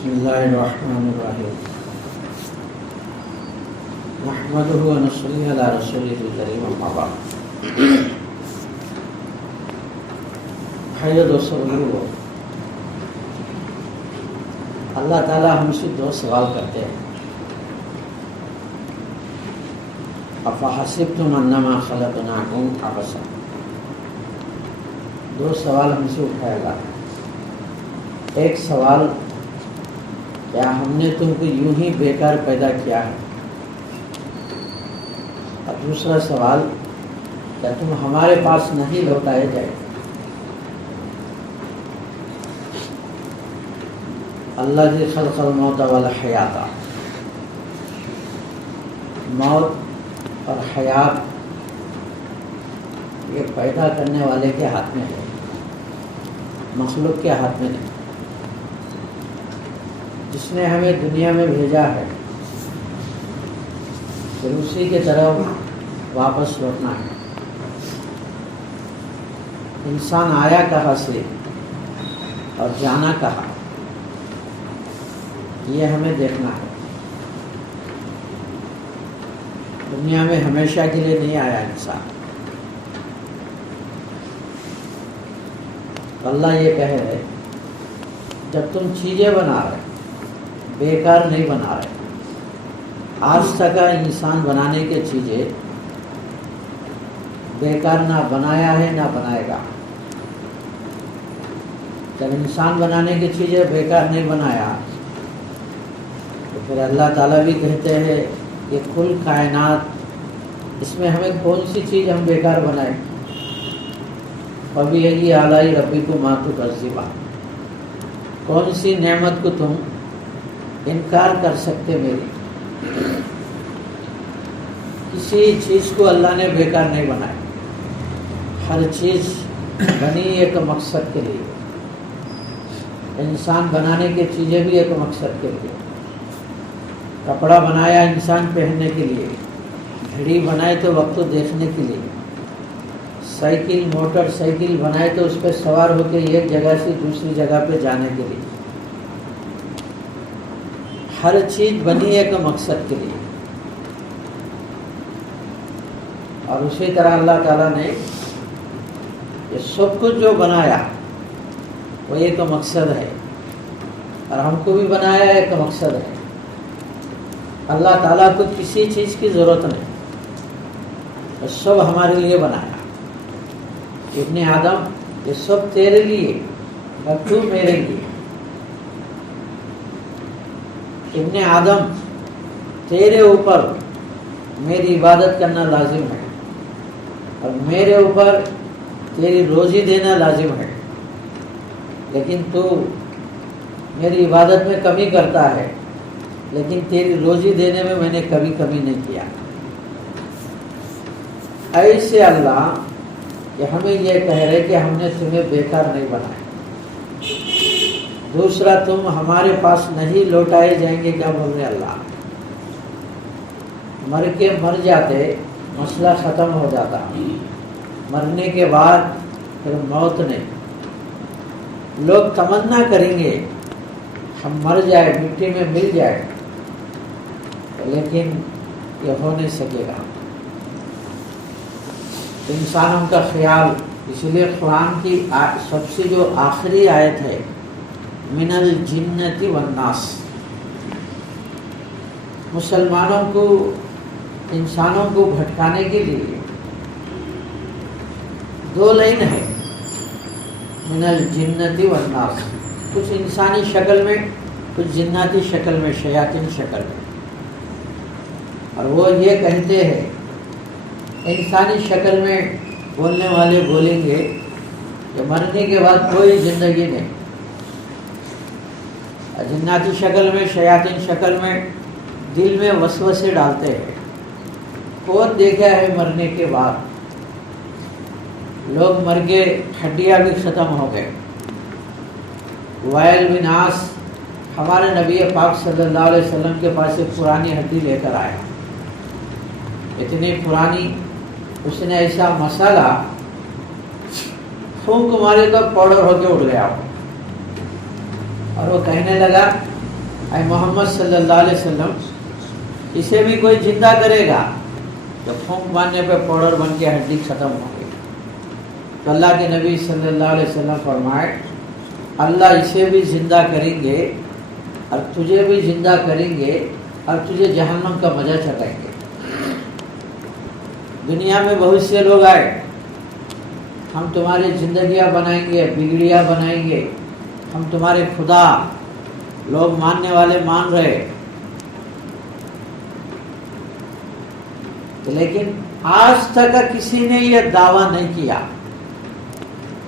بسم اللہ الرحمن الرحیم نحمدہ و نصلی علی رسولہ الکریم اما بعد۔ بھائیو دوستو بزرگو، اللہ تعالیٰ ہم سے دو سوال کرتے ہیں۔ افحسبتم انما خلقناکم عبثا، دو سوال ہم سے اٹھائے گا۔ ایک سوال، کیا ہم نے تم کو یوں ہی بیکار پیدا کیا ہے؟ اور دوسرا سوال، کیا تم ہمارے پاس نہیں لوٹائے جائے؟ اللہ ذی خلق الموت والحیات، موت اور حیات یہ پیدا کرنے والے کے ہاتھ میں ہے، مخلوق کے ہاتھ میں نہیں۔ جس نے ہمیں دنیا میں بھیجا ہے پھر اسی کی طرف واپس لوٹنا ہے۔ انسان آیا کہاں سے اور جانا کہاں، یہ ہمیں دیکھنا ہے۔ دنیا میں ہمیشہ کے لیے نہیں آیا انسان۔ اللہ یہ کہے ہے، جب تم چیزیں بنا رہے بیکار نہیں بنا رہے۔ آج تک انسان بنانے کے چیزیں بیکار نہ بنایا ہے نہ بنائے گا۔ جب انسان بنانے کی چیزیں بیکار نہیں بنایا تو پھر اللہ تعالیٰ بھی کہتے ہیں کہ کل کائنات، اس میں ہمیں کون سی چیز ہم بیکار بنائیں؟ فَبِأَيِّ آلَاءِ رَبِّكُمَا تُكَذِّبَانِ، کون سی نعمت کو تم انکار کر سکتے میری؟ کسی چیز کو اللہ نے بیکار نہیں بنایا، ہر چیز بنی ایک مقصد کے لیے۔ انسان بنانے کی چیزیں بھی ایک مقصد کے لیے۔ کپڑا بنایا انسان پہننے کے لیے، گھڑی بنائے تو وقت دیکھنے کے لیے، سائیکل موٹر سائیکل بنائے تو اس پہ سوار ہو کے ایک جگہ سے دوسری جگہ پہ جانے کے لیے۔ ہر چیز بنی ایک مقصد کے لیے۔ اور اسی طرح اللہ تعالیٰ نے یہ سب کچھ جو بنایا وہ ایک مقصد ہے، اور ہم کو بھی بنایا ایک مقصد ہے۔ اللہ تعالیٰ کو کسی چیز کی ضرورت نہیں، یہ سب ہمارے لیے بنایا۔ ابن آدم، یہ سب تیرے لیے اور تو میرے لیے۔ ابن آدم، تیرے اوپر میری عبادت کرنا لازم ہے، اور میرے اوپر تیری روزی دینا لازم ہے، لیکن تو میری عبادت میں کمی کرتا ہے، لیکن تیری روزی دینے میں میں نے کبھی کمی نہیں کیا۔ ایسے اللہ کہ ہمیں یہ کہہ رہے کہ ہم نے تمہیں بیکار نہیں بنایا۔ دوسرا، تم ہمارے پاس نہیں لوٹائے جائیں گے، کیا بول رہے اللہ؟ مر جاتے مسئلہ ختم ہو جاتا، مرنے کے بعد پھر موت نہیں۔ لوگ تمنا کریں گے ہم مر جائے، مٹی میں مل جائے، لیکن یہ ہو نہیں سکے گا۔ انسانوں کا خیال، اس لیے قرآن کی سب سے جو آخری آیت ہے، من الجنت والناس، مسلمانوں کو، انسانوں کو بھٹکانے کے لیے دو لائن ہے، من الجنت والناس، کچھ انسانی شکل میں، کچھ جناتی شکل میں، شیاطین شکل میں۔ اور وہ یہ کہتے ہیں، انسانی شکل میں بولنے والے بولیں گے کہ مرنے کے بعد کوئی زندگی نہیں۔ جناتی شکل میں، شیاطین شکل میں دل میں وسوسے ڈالتے ہیں۔ کون دیکھا ہے مرنے کے بعد؟ لوگ مر کے ہڈیاں بھی ختم ہو گئے۔ وائل بن عاص ہمارے نبی پاک صلی اللہ علیہ وسلم کے پاس ایک پرانی ہڈی لے کر آیا، اتنی پرانی، اس نے ایسا مسالہ پھونک مارے تو پاؤڈر ہو کے اڑ گیا، اور وہ کہنے لگا اے محمد صلی اللہ علیہ وسلم اسے بھی کوئی زندہ کرے گا تو پھونک مارنے پہ پاؤڈر بن کے ہڈی ختم ہو گئی. تو اللہ کے نبی صلی اللہ علیہ وسلم فرمائے اللہ اسے بھی زندہ کریں گے اور تجھے بھی زندہ کریں گے اور تجھے جہنم کا مزہ چکھائیں گے. دنیا میں بہت سے لوگ آئے ہم تمہاری زندگیاں بنائیں گے بگڑیاں بنائیں گے ہم تمہارے خدا لوگ ماننے والے مان رہے لیکن آج تک کسی نے یہ دعویٰ نہیں کیا.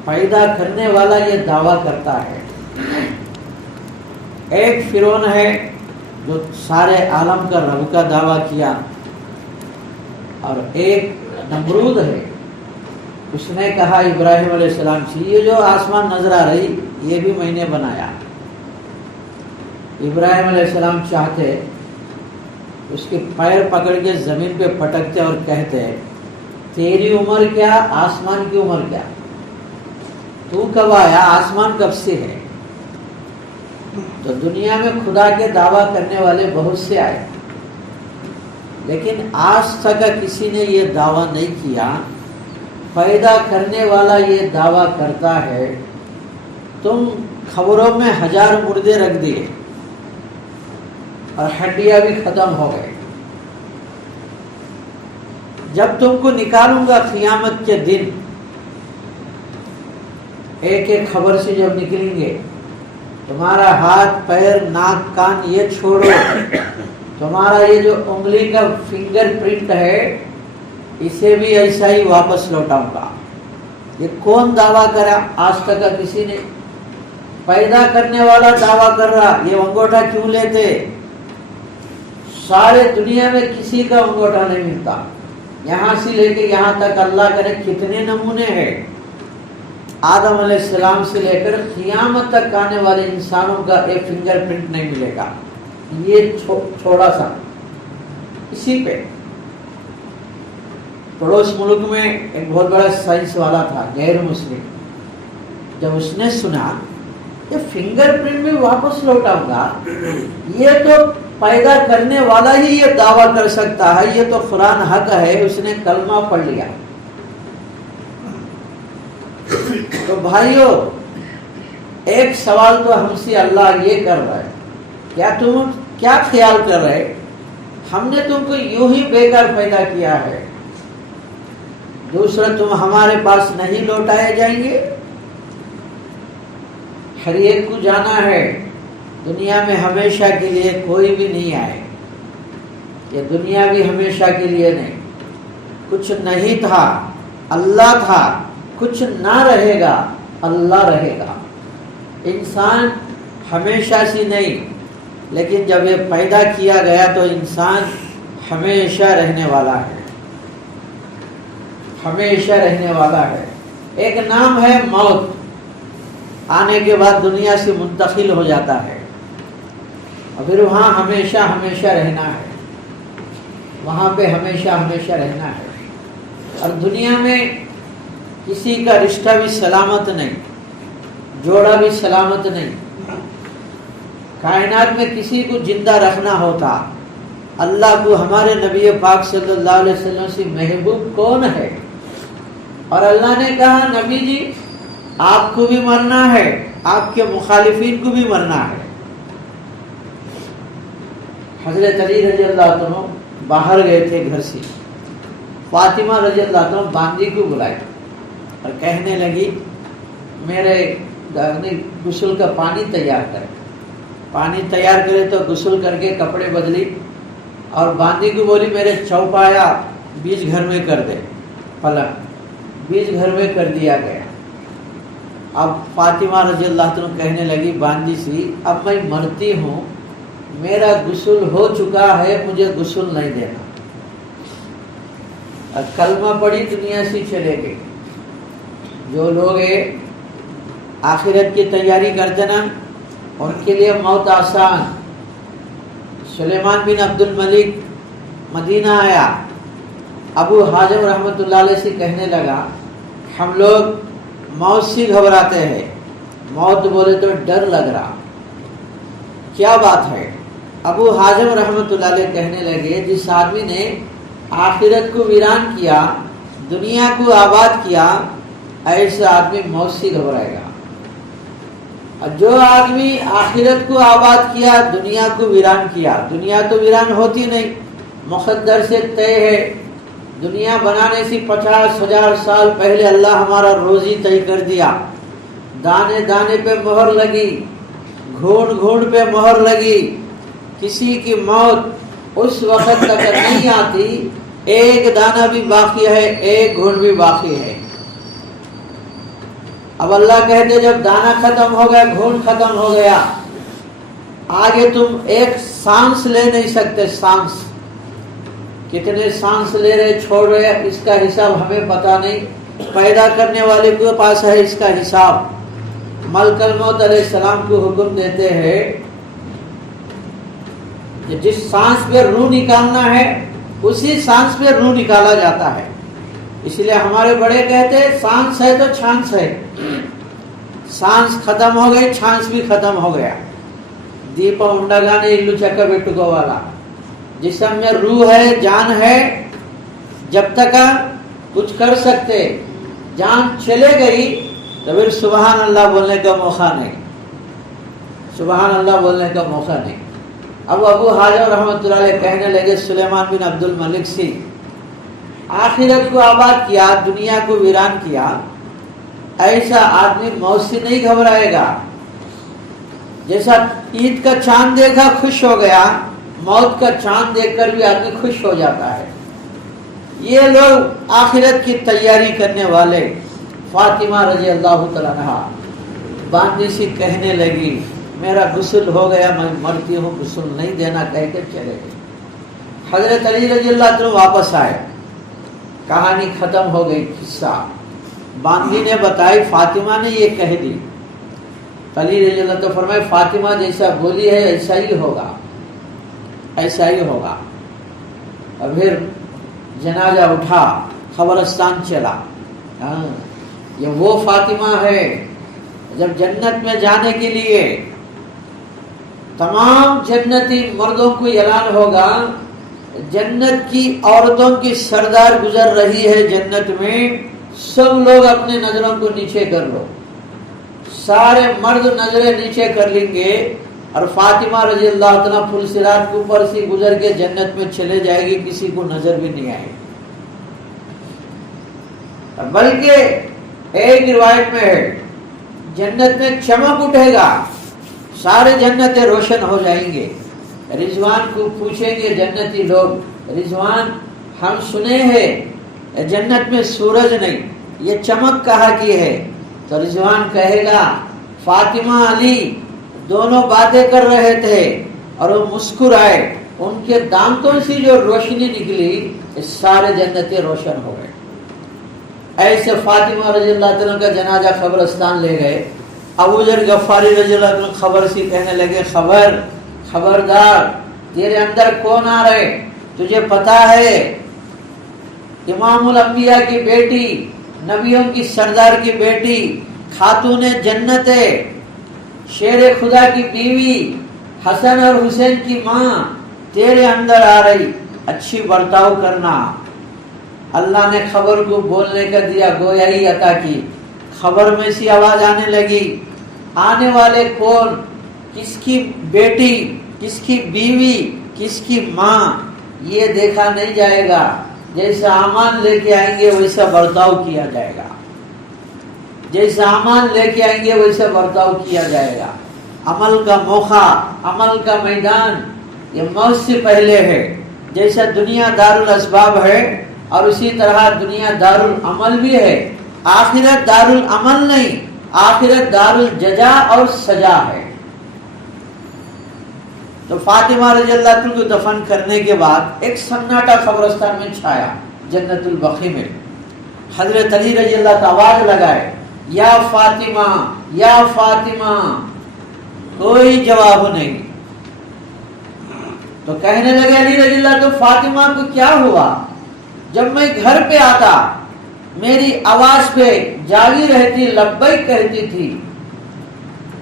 پیدا کرنے والا یہ دعویٰ کرتا ہے. ایک فرعون ہے جو سارے عالم کا رب کا دعویٰ کیا اور ایک نمرود ہے اس نے کہا ابراہیم علیہ السلام سے یہ جو آسمان نظر آ رہی یہ بھی میں نے بنایا. ابراہیم علیہ السلام چاہتے اس کے پیر پکڑ کے زمین پہ پٹکتے اور کہتے تیری عمر کیا آسمان کی عمر کیا تو کب آیا آسمان کب سے ہے. تو دنیا میں خدا کے دعویٰ کرنے والے بہت سے آئے لیکن آج تک کسی نے یہ دعویٰ نہیں کیا. پیدا کرنے والا یہ دعویٰ کرتا ہے تم خبروں میں 1000 مردے رکھ دیے اور ہڈیاں بھی ختم ہو گئے. جب تم کو نکالوں گا قیامت کے دن ایک ایک خبر سے جب نکلیں گے تمہارا ہاتھ پیر ناک کان یہ چھوڑو تمہارا یہ جو انگلی کا فنگر پرنٹ ہے اسے بھی ایسا ہی واپس لوٹاؤں گا. یہ کون دعویٰ کرا آج تک کسی نے. پیدا کرنے والا دعویٰ کر رہا یہ انگوٹھا کیوں لیتے سارے دنیا میں کسی کا انگوٹھا نہیں ملتا. یہاں سے لے کے یہاں تک اللہ کرے کتنے نمونے ہیں آدم علیہ السلام سے لے کر قیامت تک آنے والے انسانوں کا ایک فنگر پرنٹ نہیں ملے گا. یہ چھوڑا سا اسی پہ پڑوس ملک میں ایک بہت بڑا سائنس والا تھا غیر مسلم. جب اس نے سنا کہ فنگر پرنٹ بھی واپس لوٹاؤں گا یہ تو پیدا کرنے والا ہی یہ دعویٰ کر سکتا ہے یہ تو قرآن حق ہے اس نے کلمہ پڑھ لیا. تو بھائیو ایک سوال تو ہم سے اللہ یہ کر رہا ہے کیا تم کیا خیال کر رہے ہم نے تم کو یوں ہی بیکار پیدا کیا ہے دوسرا تم ہمارے پاس نہیں لوٹائے جائیں گے. ہر ایک کو جانا ہے دنیا میں ہمیشہ کے لیے کوئی بھی نہیں آئے. یہ دنیا بھی ہمیشہ کے لیے نہیں. کچھ نہیں تھا اللہ تھا کچھ نہ رہے گا اللہ رہے گا. انسان ہمیشہ سے نہیں لیکن جب یہ پیدا کیا گیا تو انسان ہمیشہ رہنے والا ہے ہمیشہ رہنے والا ہے. ایک نام ہے موت آنے کے بعد دنیا سے منتقل ہو جاتا ہے اور پھر وہاں ہمیشہ ہمیشہ رہنا ہے وہاں پہ ہمیشہ ہمیشہ رہنا ہے. اور دنیا میں کسی کا رشتہ بھی سلامت نہیں جوڑا بھی سلامت نہیں. کائنات میں کسی کو زندہ رکھنا ہوتا اللہ کو ہمارے نبی پاک صلی اللہ علیہ وسلم سے محبوب کون ہے. اور اللہ نے کہا نبی جی آپ کو بھی مرنا ہے آپ کے مخالفین کو بھی مرنا ہے. حضرت علی رضی اللہ عنہ باہر گئے تھے گھر سے. فاطمہ رضی اللہ عنہ باندی کو بلائی اور کہنے لگی میرے غسل کا پانی تیار کرے. پانی تیار کرے تو غسل کر کے کپڑے بدلی اور باندی کو بولی میرے چوپایا بیچ گھر میں کر دے. پلنگ بیچ گھر میں کر دیا گیا. اب فاطمہ رضی اللہ عنہ کہنے لگی باندی سی اب میں مرتی ہوں میرا غسل ہو چکا ہے مجھے غسل نہیں دینا. اور کلمہ پڑھی دنیا سے چلے گئے. جو لوگ آخرت کی تیاری کرتے نا ان کے لیے موت آسان. سلیمان بن عبد الملک مدینہ آیا ابو حازم رحمۃ اللہ علیہ سے کہنے لگا ہم لوگ موت سے گھبراتے ہیں موت بولے تو ڈر لگ رہا. کیا بات ہے؟ ابو حازم رحمۃ اللہ علیہ کہنے لگے جس آدمی نے آخرت کو ویران کیا، دنیا کو آباد کیا، ایسا آدمی موت سے گھبرائے گا، اور جو آدمی آخرت کو آباد کیا، دنیا کو ویران کیا، دنیا تو ویران ہوتی نہیں، مقدر سے طے ہے، دنیا بنانے سے 50,000 سال پہلے اللہ ہمارا روزی طے کر دیا، دانے دانے پہ مہر لگی، گھونٹ گھونٹ پہ مہر لگی، کسی کی موت اس وقت تک نہیں آتی، ایک دانہ بھی باقی ہے، ایک گھونٹ بھی باقی ہے۔ اب اللہ کہتے جب دانہ ختم ہو گیا، گھونٹ ختم ہو گیا، آگے تم ایک سانس لے نہیں سکتے۔ سانس کتنے سانس لے رہے چھوڑ رہے، اس کا حساب ہمیں پتہ نہیں، پیدا کرنے والے کے پاس ہے اس کا حساب۔ ملک الموت علیہ السلام کو حکم دیتے ہیں کہ جس سانس پہ روح نکالنا ہے اسی سانس پہ روح نکالا جاتا ہے۔ اس لیے ہمارے بڑے کہتے ہیں سانس ہے تو چھانس ہے، سانس ختم ہو گئی چھانس بھی ختم ہو گیا۔ دیپا انڈگانے الو چکا بیٹکو والا، جسم میں روح ہے، جان ہے، جب تک کچھ کر سکتے، جان چلے گئی تو پھر سبحان اللہ بولنے کا موقع نہیں، سبحان اللہ بولنے کا موقع نہیں۔ اب ابو حازم رحمۃ اللہ علیہ کہنے لگے سلیمان بن عبد الملک سے، آخرت کو آباد کیا، دنیا کو ویران کیا، ایسا آدمی موت سے نہیں گھبرائے گا۔ جیسا عید کا چاند دیکھا خوش ہو گیا، موت کا چاند دیکھ کر بھی آدمی خوش ہو جاتا ہے۔ یہ لوگ آخرت کی تیاری کرنے والے۔ فاطمہ رضی اللہ تعالیٰ عنہا باندھی سی کہنے لگی میرا غسل ہو گیا، میں مرتی ہوں، غسل نہیں دینا کہہ کے چلے گئے۔ حضرت علی رضی اللہ عنہ واپس آئے، کہانی ختم ہو گئی۔ قصہ باندھی نے بتائی، فاطمہ نے یہ کہہ دی۔ علی رضی اللہ عنہ فرمائے فاطمہ جیسا بولی ہے ایسا ہی ہوگا، ایسا ہی ہوگا۔ اور پھر جنازہ اٹھا، قبرستان چلا۔ یہ وہ فاطمہ ہے جب جنت میں جانے کے لیے تمام جنتی مردوں کو اعلان ہوگا، جنت کی عورتوں کی سردار گزر رہی ہے جنت میں، سب لوگ اپنے نظروں کو نیچے کر لو۔ سارے مرد نظریں نیچے کر لیں گے اور فاطمہ رضی اللہ عنہ پل صراط کے اوپر سے گزر کے جنت میں چلے جائے گی، کسی کو نظر بھی نہیں آئے گی۔ بلکہ ایک روایت میں ہے جنت میں چمک اٹھے گا، سارے جنتیں روشن ہو جائیں گے۔ رضوان کو پوچھیں گے جنتی لوگ، رضوان ہم سنے ہیں جنت میں سورج نہیں، یہ چمک کہاں کی ہے؟ تو رضوان کہے گا فاطمہ علی دونوں باتیں کر رہے تھے اور وہ مسکرائے، ان کے دانتوں سے جو روشنی نکلی سارے جنتیں روشن ہو گئے۔ ایسے فاطمہ رضی اللہ عنہ کا جنازہ قبرستان لے گئے۔ ابو ذر غفاری رضی اللہ عنہ خبر سی کہنے لگے خبردار تیرے اندر کون آ رہے، تجھے پتا ہے امام الانبیاء کی بیٹی، نبیوں کی سردار کی بیٹی، خاتون جنت، شیر خدا کی بیوی، حسن اور حسین کی ماں تیرے اندر آ رہی، اچھی برتاؤ کرنا۔ اللہ نے خبر کو بولنے کا دیا، گویائی عطا کی۔ خبر میں سی آواز آنے لگی، آنے والے کون، کس کی بیٹی، کس کی بیوی، کس کی ماں، یہ دیکھا نہیں جائے گا، جیسا امان لے کے آئیں گے ویسا برتاؤ کیا جائے گا، جیسا امان لے کے آئیں گے ویسا برتاؤ کیا جائے گا۔ عمل کا موقع، عمل کا میدان یہ موت سے پہلے ہے۔ جیسا دنیا دار الاسباب ہے اور اسی طرح دنیا دار العمل بھی ہے، آخرت دار العمل نہیں، آخرت دار الجزا اور سزا ہے۔ تو فاطمہ رضی اللہ عنہ کو دفن کرنے کے بعد ایک سناٹا قبرستان میں چھایا جنت البقیع میں۔ حضرت علی رضی اللہ عنہ آواز لگائے یا فاطمہ یا فاطمہ، کوئی جواب نہیں۔ تو کہنے لگے علی رضی اللہ عنہ فاطمہ کو کیا ہوا؟ جب میں گھر پہ آتا میری آواز پہ جاگی رہتی، لبیک کہتی تھی،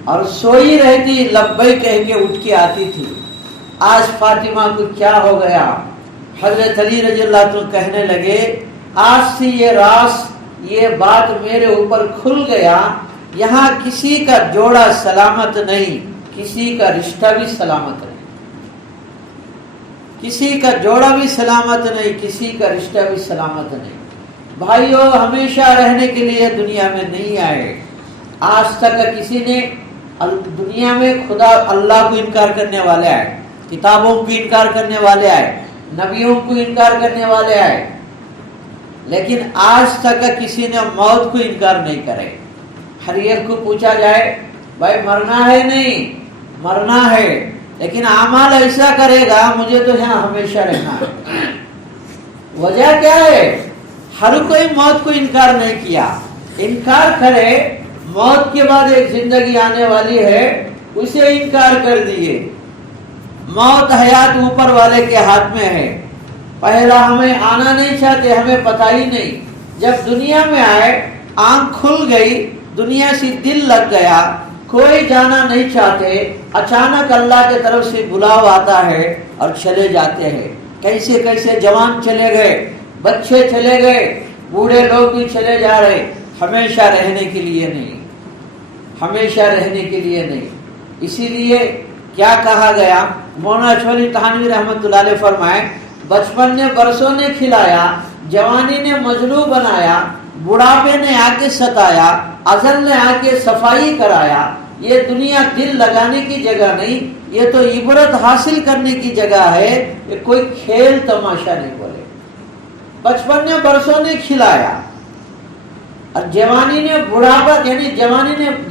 اور سوئی رہتی لبیک کہہ کے اٹھ کے آتی تھی. آج فاطمہ کو کیا ہو گیا؟ حضرت علی رضی اللہ عنہ کہنے لگے آج سے یہ راز، یہ بات میرے اوپر کھل گیا، یہاں کسی کا جوڑا سلامت نہیں، کسی کا رشتہ بھی سلامت نہیں، کسی کا جوڑا بھی سلامت نہیں، کسی کا رشتہ بھی سلامت نہیں. بھائیو، ہمیشہ رہنے کے لیے دنیا میں نہیں آئے. آج تک کسی نے دنیا میں خدا اللہ کو انکار کرنے والے آئے، کتابوں کو انکار کرنے والے آئے، نبیوں کو انکار کرنے والے آئے، لیکن آج تک کسی نے موت کو انکار نہیں کرے. ہر ایک کو پوچھا جائے بھائی مرنا ہے؟ نہیں مرنا ہے، لیکن اعمال ایسا کرے گا مجھے تو یہاں ہمیشہ رہنا ہے. وجہ کیا ہے؟ ہر کوئی موت کو انکار نہیں کیا. انکار کرے موت کے بعد ایک زندگی آنے والی ہے، اسے انکار کر دیے. موت حیات اوپر والے کے ہاتھ میں ہے. پہلا ہمیں آنا نہیں چاہتے، ہمیں پتہ ہی نہیں. جب دنیا میں آئے آنکھ کھل گئی، دنیا سے دل لگ گیا، کوئی جانا نہیں چاہتے. اچانک اللہ کی طرف سے بلاؤ آتا ہے اور چلے جاتے ہیں. کیسے کیسے جوان چلے گئے، بچے چلے گئے، بوڑھے لوگ بھی چلے جا رہے. ہمیشہ رہنے کے لیے نہیں، ہمیشہ رہنے کے لیے نہیں. اسی لیے کیا کہا گیا؟ مولانا اشرف علی تھانوی رحمۃ اللہ علیہ فرمائے بچپن نے برسوں نے کھلایا، جوانی نے مجنوں بنایا، بڑھاپے نے آ کے ستایا، ازل نے آ کے صفائی کرایا. یہ دنیا دل لگانے کی جگہ نہیں، یہ تو عبرت حاصل کرنے کی جگہ ہے. یہ کوئی کھیل تماشا نہیں. بولے بچپن نے برسوں نے کھلایا اور جوانی نے بڑھاپا، یعنی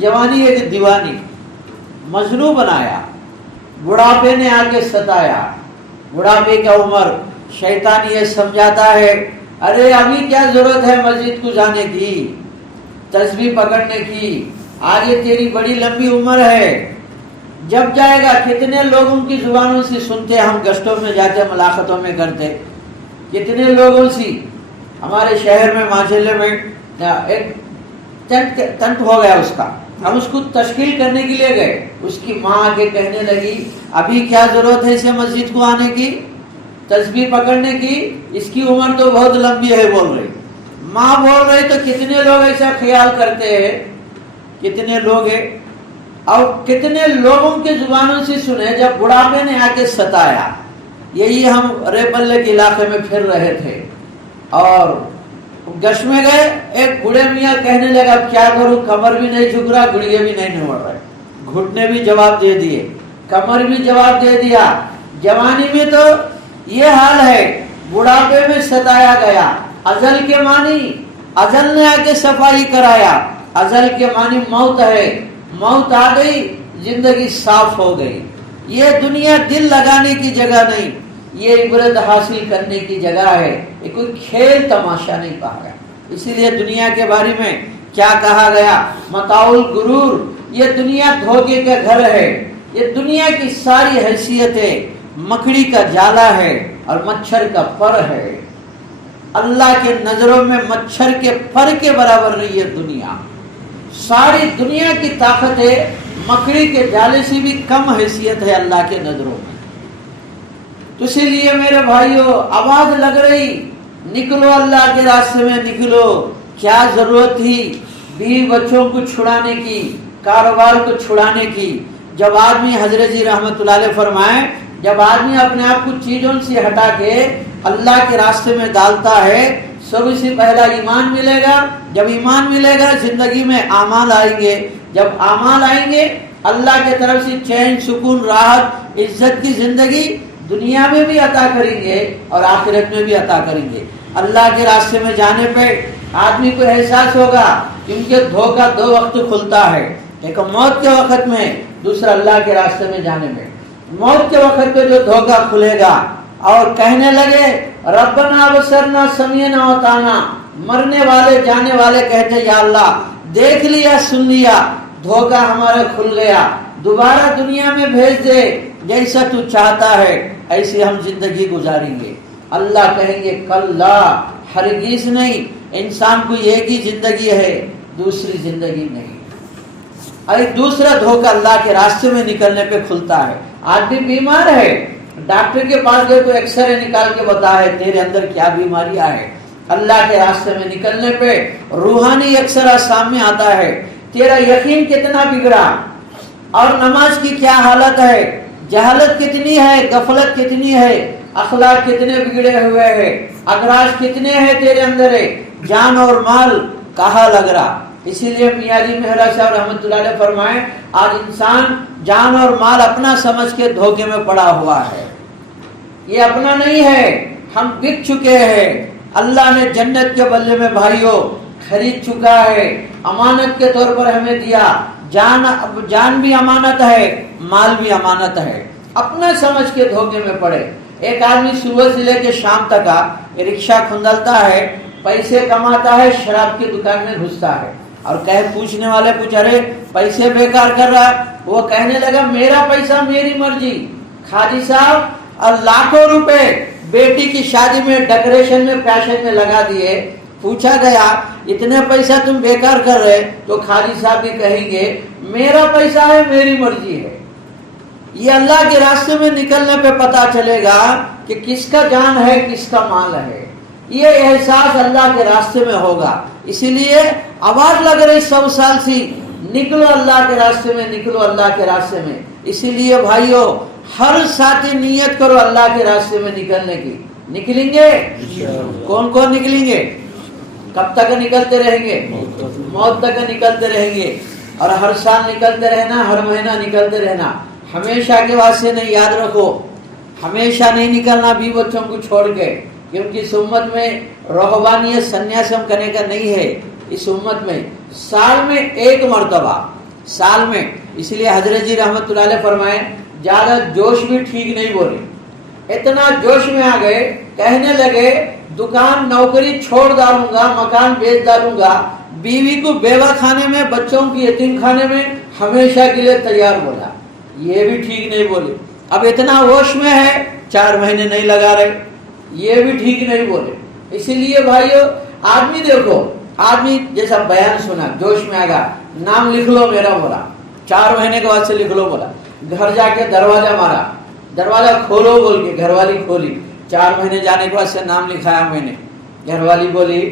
جوانی ایک دیوانی مجنوں بنایا، بڑھاپے نے آ کے ستایا. بڑھاپے کا عمر شیطان یہ سمجھاتا ہے ارے ابھی کیا ضرورت ہے مسجد کو جانے کی، تسبیح پکڑنے کی، آگے تیری بڑی لمبی عمر ہے. جب جائے گا کتنے لوگوں کی زبانوں سے سنتے، ہم گشتوں میں جاتے، ملاقاتوں میں کرتے، کتنے لوگوں سے. ہمارے شہر میں ماجلے میں ایک ٹنٹ ہو گیا اس کا، ہم اس کو تشکیل کرنے کے لیے گئے. اس کی ماں آگے کہنے لگی ابھی کیا ضرورت ہے اسے مسجد کو آنے کی، تسبیح پکڑنے کی، اس کی عمر تو بہت لمبی ہے. بول رہی ماں بول رہی تو کتنے لوگ ایسا خیال کرتے ہیں، کتنے لوگ ہیں. اور کتنے لوگوں کے زبانوں سے سنے جب بڑھاپے نے آ کے ستایا. یہی ہم ریپلے کے علاقے میں پھر رہے تھے اور گش میں گئے، ایک بوڑھے میاں کہنے لگا کیا کروں، کمر بھی نہیں جھک رہا، گڑیے بھی نہیں نمڑ رہے. گھٹنے بھی جواب دے دیے، کمر بھی جواب دے دیا. جوانی میں تو یہ حال ہے، بڑھاپے میں ستایا گیا. ازل کے معنی، ازل نے آ کے صفائی کرایا. ازل کے معنی موت ہے، موت آ گئی، زندگی صاف ہو گئی. یہ دنیا دل لگانے کی جگہ نہیں، یہ عبرت حاصل کرنے کی جگہ ہے. یہ کوئی کھیل تماشا نہیں کہا گیا. اسی لیے دنیا کے بارے میں کیا کہا گیا؟ متاع الغرور، یہ دنیا دھوکے کا گھر ہے. یہ دنیا کی ساری حیثیتیں مکڑی کا جالا ہے اور مچھر کا پر ہے. اللہ کے نظروں میں مچھر کے پر کے برابر نہیں ہے دنیا. ساری دنیا کی طاقتیں مکڑی کے جالے سے بھی کم حیثیت ہے اللہ کے نظروں میں. تو اسی لیے میرے بھائیوں آواز لگ رہی، نکلو اللہ کے راستے میں نکلو. کیا ضرورت تھی بیوی بچوں کو چھڑانے کی، کاروبار کو چھڑانے کی؟ جب آدمی حضرت جی رحمت اللہ علیہ فرمائے جب آدمی اپنے آپ کو چیزوں سے ہٹا کے اللہ کے راستے میں ڈالتا ہے، سب سے پہلا ایمان ملے گا. جب ایمان ملے گا زندگی میں اعمال آئیں گے. جب اعمال آئیں گے اللہ کے طرف سے چین، سکون، راحت، عزت کی زندگی دنیا میں بھی عطا کریں گے اور آخرت میں بھی عطا کریں گے. اللہ کے راستے میں جانے پہ آدمی کو احساس ہوگا کیونکہ دھوکہ دو وقت کھلتا ہے، ایک موت کے وقت میں، دوسرا اللہ کے راستے میں جانے میں. موت کے وقت پہ جو دھوکہ کھلے گا اور کہنے لگے ربنا ابصرنا سمعنا واطعنا، مرنے والے جانے والے کہتے یا اللہ دیکھ لیا سن لیا، دھوکہ ہمارا کھل گیا، دوبارہ دنیا میں بھیج دے، جیسا تو چاہتا ہے ایسے ہم زندگی گزاریں گے. اللہ کہیں گے کلا، ہرگز نہیں، انسان کو ایک ہی زندگی ہے، دوسری زندگی نہیں. اور ایک دوسرا دھوکہ اللہ کے راستے میں نکلنے پہ کھلتا ہے. آدمی بیمار ہے, ڈاکٹر کے پاس گئے تو ایکس رے نکال کے بتا ہے تیرے اندر کیا بیماریاں ہے. اللہ کے راستے میں نکلنے پہ روحانی ایکسرا سامنے آتا ہے, تیرا یقین کتنا بگڑا اور نماز کی کیا حالت ہے, جہالت کتنی ہے, غفلت کتنی ہے, اخلاق کتنے بگڑے ہوئے ہیں, اغراض کتنے ہیں تیرے اندر ہے, جان اور مال کہاں لگ رہا. اسی لیے میاں جی مہرا صاحب رحمۃ اللہ علیہ فرمائیں آج انسان جان اور مال اپنا سمجھ کے دھوکے میں پڑا ہوا ہے. یہ اپنا نہیں ہے, ہم بک چکے ہیں. اللہ نے جنت کے بدلے میں بھائیوں خرید چکا ہے, امانت کے طور پر ہمیں دیا. جان بھی امانت ہے, مال بھی امانت ہے. اپنا سمجھ کے دھوکے میں پڑے. ایک آدمی صبح سے لے کے شام تک رکشہ کھندلتا ہے, پیسے کماتا ہے, شراب کی دکان میں گھستا ہے, اور پوچھنے والے ارے پیسے بیکار کر رہا ہے. وہ کہنے لگا میرا پیسہ میری مرضی. خادی صاحب اور لاکھوں روپے بیٹی کی شادی میں ڈیکوریشن میں فیشن میں لگا دیے. پوچھا گیا اتنے پیسہ تم بیکار کر رہے, تو خادی صاحب بھی کہیں گے میرا پیسہ ہے میری مرضی ہے. یہ اللہ کے راستے میں نکلنے پہ پتا چلے گا کہ کس کا جان ہے کس کا مال ہے. یہ احساس اللہ کے راستے میں ہوگا. اسی لیے آواز لگ رہی 100 سال سے, نکلو اللہ کے راستے میں, نکلو اللہ کے راستے میں. اسی لیے بھائیوں ہر ساتھی نیت کرو اللہ کے راستے میں نکلنے کی. نکلیں گے کون کون نکلیں گے؟ کب تک نکلتے رہیں گے؟ موت تک نکلتے رہیں گے. اور ہر سال نکلتے رہنا, ہر مہینہ نکلتے رہنا. ہمیشہ کے واسطے نہیں, یاد رکھو ہمیشہ نہیں نکلنا بھی بچوں کو چھوڑ کے, کیونکہ اس امت میں رہبانیت سنیاسم کرنے کا نہیں ہے. اس امت میں سال میں ایک مرتبہ, سال میں. اس لیے حضرت جی رحمت اللہ علیہ فرمائے زیادہ جوش بھی ٹھیک نہیں بولے. اتنا جوش میں آ گئے, کہنے لگے دکان نوکری چھوڑ ڈالوں گا, مکان بیچ ڈالوں گا, بیوی کو بیوہ خانے میں, بچوں کی یتیم خانے میں ہمیشہ کے لیے تیار بولا. یہ بھی ٹھیک نہیں بولے. اب اتنا ہوش میں ہے 4 مہینے نہیں لگا رہے, یہ بھی ٹھیک نہیں بولے. اسی لیے بھائیو آدمی دیکھو, آدمی جیسا بیان سنا جوش میں آگا, نام لکھ لو میرا بولا, 4 مہینے کے بعد سے لکھ لو بولا. گھر جا کے دروازہ مارا, دروازہ کھولو بول کے, گھر والی کھولی. 4 مہینے جانے کے بعد سے نام لکھایا میں نے. گھر والی بولی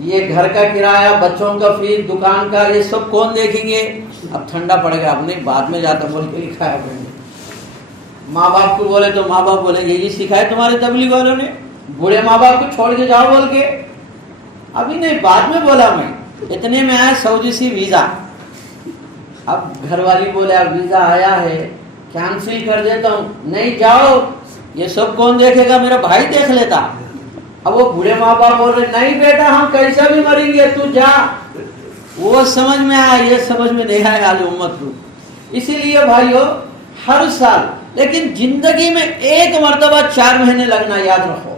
یہ گھر کا کرایہ, بچوں کا فیس, دکان کا, یہ سب کون دیکھیں گے؟ اب ٹھنڈا پڑ گیا, اب نہیں بعد میں جاتا بول کے لکھایا میں نے. ماں باپ کو بولے تو ماں باپ بولے یہی سکھائے تمہارے تبلیغ والوں نے, بوڑھے ماں باپ کو چھوڑ کے جاؤ بول کے. ابھی نہیں, بعد میں بولا میں. اتنے میں آیا سعودی سی ویزا. اب گھر والی بولے اب ویزا آیا ہے کینسل کر دیتا ہوں. نہیں جاؤ, یہ سب کون دیکھے گا, میرا بھائی دیکھ لیتا. اب وہ بوڑھے ماں باپ بول رہے نہیں بیٹا ہم کیسا بھی مریں گے, تو جا. وہ سمجھ میں آیا, یہ سمجھ میں نہیں آیا آج امت کو. اسی لیے بھائیو ہر سال, لیکن زندگی میں ایک مرتبہ 4 مہینے لگنا, یاد رکھو.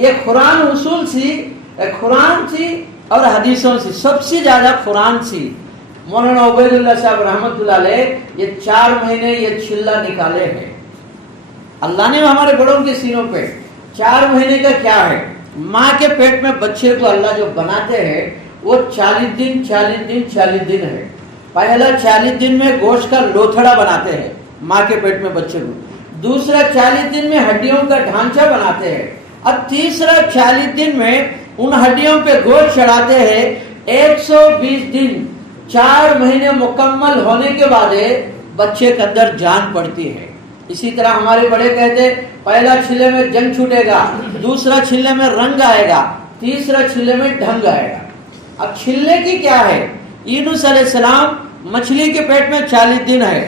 یہ قرآن اصول سی اور حدیثوں سے, سب سے زیادہ قرآن سی. مولانا عبید اللہ صاحب رحمت اللہ علیہ یہ 4 مہینے یہ چلہ نکالے ہیں. اللہ نے ہمارے بڑوں کے سینوں پہ 4 مہینے کا کیا ہے. ماں کے پیٹ میں بچے کو اللہ جو بناتے ہیں وہ 40 دن ہے. پہلا 40 دن میں گوشت کا لوتھڑا بناتے ہیں ماں کے پیٹ میں بچے کو. دوسرا 40 دن میں ہڈیوں کا ڈھانچہ بناتے ہیں. اب تیسرا 40 دن میں ان ہڈیوں پہ گوشت چڑھاتے ہیں. 120 دن 4 مہینے مکمل ہونے کے بعد بچے کے اندر جان پڑتی ہے. اسی طرح ہمارے بڑے کہتے پہلا چھلے میں جنگ چھوٹے گا, دوسرا چھلے میں رنگ آئے گا, تیسرا چھلے میں ڈھنگ آئے گا. اب چھلے کی کیا ہے؟ یونس علیہ السلام مچھلی کے پیٹ میں 40 دن ہے,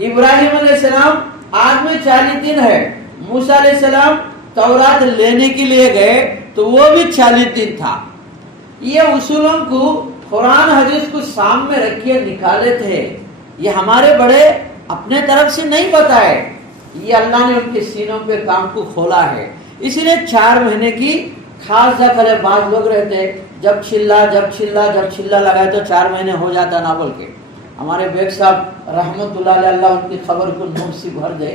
ابراہیم علیہ السلام آگ میں 40 دن ہے, موسیٰ علیہ السلام تورات لینے کے لیے گئے تو وہ بھی 40 دن تھا. یہ اصولوں کو قرآن حدیث کو سامنے رکھیے نکالے تھے. یہ ہمارے بڑے اپنے طرف سے نہیں بتائے, یہ اللہ نے ان کے سینوں پہ کام کو کھولا ہے. اسی لیے 4 مہینے کی خاص دخل ہے. بعض لوگ رہتے جب چلا لگائے تو 4 مہینے ہو جاتا نہ بول کے. ہمارے بیگ صاحب رحمت اللہ علیہ, اللہ ان کی خبر کو نور سے بھر دے,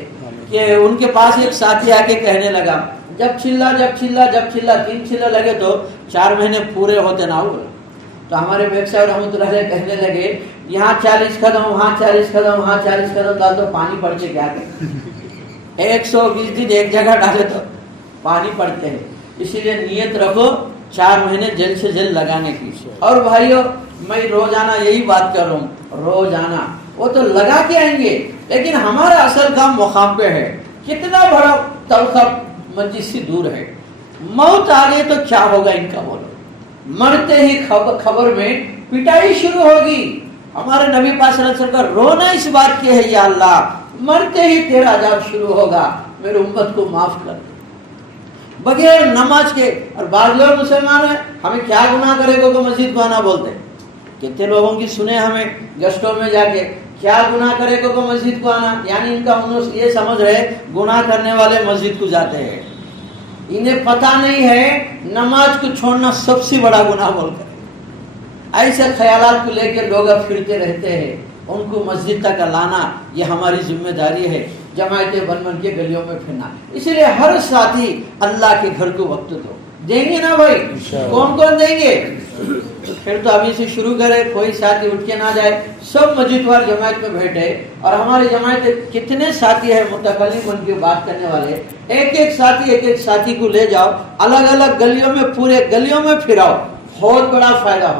کہ ان کے پاس ایک ساتھی آ کے کہنے لگا جب چلا 3 چلا لگے تو 4 مہینے پورے ہوتے نہ بول. تو ہمارے بیگ صاحب رحمۃ اللہ علیہ کہنے لگے یہاں 40 قدم وہاں 40 قدم وہاں 40 قدم ڈال دو پانی پڑ کے کیا کریں 120 دن ایک جگہ ڈالے تو پانی پڑتے ہیں. اسی لیے نیت رکھو 4 مہینے جلد سے جلد لگانے کی. اور بھائیو میں روزانہ یہی بات کر رہا ہوں, روزانہ وہ تو لگا کے آئیں گے لیکن ہمارا اصل کام مقام پہ ہے. کتنا بڑا طبقہ مسجد سے دور ہے, موت آ گئی تو کیا ہوگا ان کا بولو. مرتے ہی خبر میں پٹائی شروع ہوگی. ہمارے نبی پاک صلی اللہ علیہ وسلم کا رونا اس بات کی ہے یا اللہ مرتے ہی تیرا عذاب شروع ہوگا, میرے امت کو معاف کر دے. بغیر نماز کے. اور بعض لوگ مسلمان ہیں ہمیں کیا گناہ کرے گا کہ مسجد کو آنا بولتے ہیں. کتنے لوگوں کی سنے ہمیں گشتوں میں جا کے کیا گناہ کرے گا کہ مسجد کو آنا, یعنی ان کا یہ سمجھ رہے گناہ کرنے والے مسجد کو جاتے ہیں. انہیں پتہ نہیں ہے نماز کو چھوڑنا سب سے بڑا گناہ بول کر. ایسے خیالات کو لے کے لوگ پھرتے رہتے ہیں. ان کو مسجد تک لانا یہ ہماری ذمہ داری ہے, جماعتیں بن بن کے گلیوں میں پھرنا. اسی لیے ہر ساتھی اللہ کے گھر کو وقت دیں گے نا بھائی, کون کون دیں گے؟ پھر تو ابھی سے شروع کرے, کوئی ساتھی اٹھ کے نہ جائے, سب مسجد وار جماعت میں بیٹھے. اور ہماری جماعت کتنے ساتھی ہیں متکلم بن کے بات کرنے والے, ایک ایک ساتھی کو لے جاؤ, الگ الگ گلیوں میں پورے گلیوں میں پھراؤ, بہت بڑا فائدہ ہو.